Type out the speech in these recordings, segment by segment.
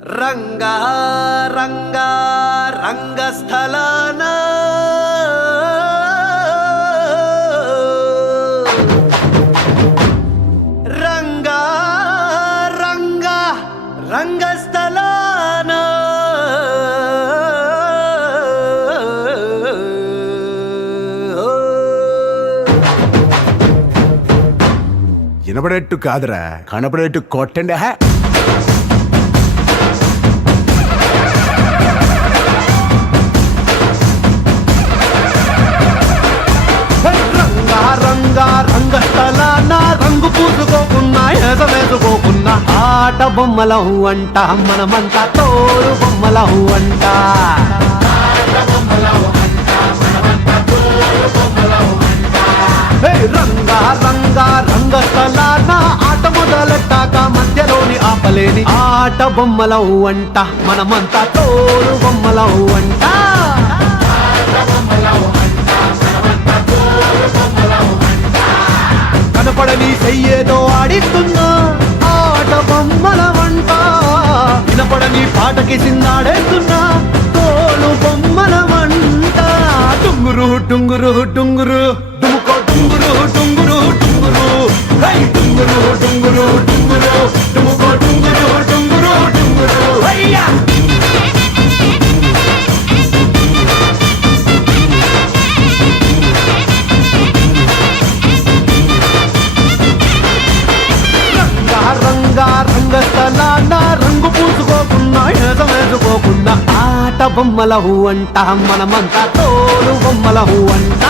రంగా రంగా రంగస్థలాన రంగా రంగా రంగస్థలాన వినపడేట్టు కాదురా, కనపడేట్టు కొట్టండి. రంగా రంగా రంగస్థలాన రంగు పూసుకోకున్నా ఎసవేసుకోకున్నా ఆట బొమ్మలహు అంట మనమంతా తోడు బొమ్మలహు అంట. రంగా రంగా రంగస్థలాన ఆట మొదలెట్టాక మధ్యలోని ఆపలేని ఆట బొమ్మలహు అంట మనమంతా తోడు బొమ్మలహు అంట. కనపడని చెయ్యేదో ఆడిస్తున్నా ఆట బొమ్మల వంట, వినపడని పాటకి సిందాడేస్తున్నా తోలు బొమ్మల వంట. టుంగురు టుంగురు టుంగురు డుముకో టుంగురు టుంగురు టుంగురు, హై టుంగురు టుంగురు టుంగురు డుముకో టుంగురు టుంగురు టుంగురు హయ్యా. రంగా రంగస్థలాన రంగు పూసుకోకున్నా ఎసవేసుకోకున్నా ఆట బొమ్మలహు అంట మనమంతా తోడు బొమ్మలహు అంట.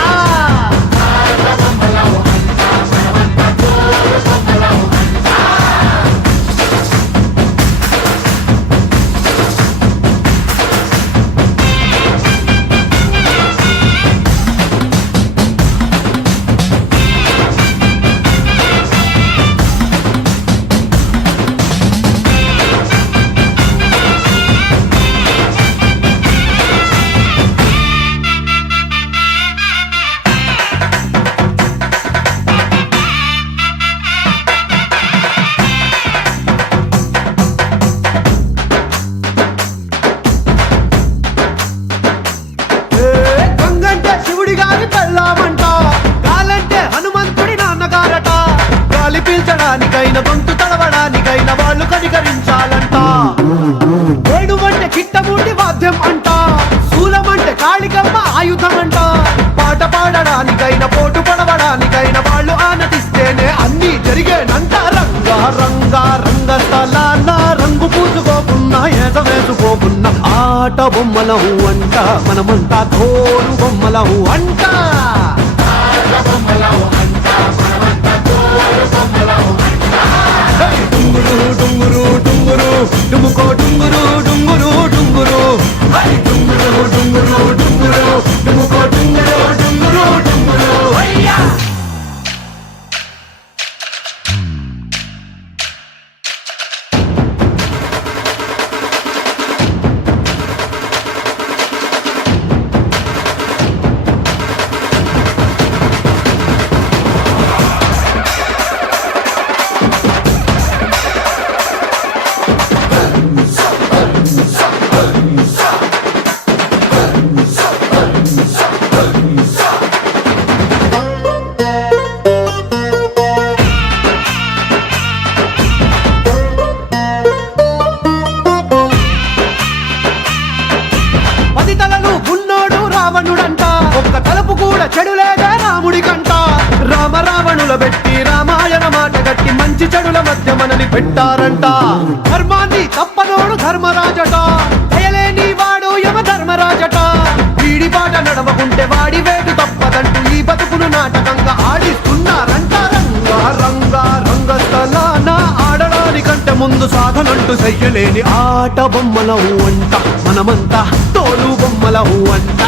శివుడి గారి పెళ్ళామంట, గాలంటే హనుమంతుడి నాన్నగారట, గాలి పీల్చడానికైనా గొంతు తడవడానికైనా వాళ్ళు కనికరించాలంట. ఏడువంటే కిట్టమూడి వాద్యం అంట, శూలమంటే కాళికమ్మ ఆయుధం అంట, పాట పాడడానికైనా పోటు పడవడానికైనా వాళ్ళు ఆనతిస్తేనే అన్ని జరిగేనంట. రంగా రంగా రంగస్థలాన రంగు పూసుకోకున్నా ఎసవేసుకోకున్నా ఆట బొమ్మలహు అంట మనమంతా తోడు బొమ్మలహు అంట. టుంగురు టుంగురు టుంగురు డుముకో టుంగురు టుంగురు టుంగురు, హై టుంగురు టుంగురు టుంగురు డుముకో టుంగురు టుంగురు టుంగురు హయ్యా. రావణుడంట ఒక్క తలుపు కూడా చెడులేదే రాముడి కంట. రామ రావణుల పెట్టి రామాయణ మాట గట్టి మంచి చెడుల మధ్య మనని పెట్టారంట. ధర్మాన్ని తప్పనోడు ధర్మరాజట, దయలేని వాడు యమ ధర్మరాజట, వీడి బాట నడవకుంటే వాడి వేటు తప్పదంటూ ఈ బతుకును నాటకంగా ఆడిస్తున్నారంట. రంగా రంగా రంగస్థలాన ఆడడానికంటే ముందు సాధనంటూ చెయ్యలేని ఆట బొమ్మలహు అంట మనమంతా తోలు బొమ్మలహు అంట.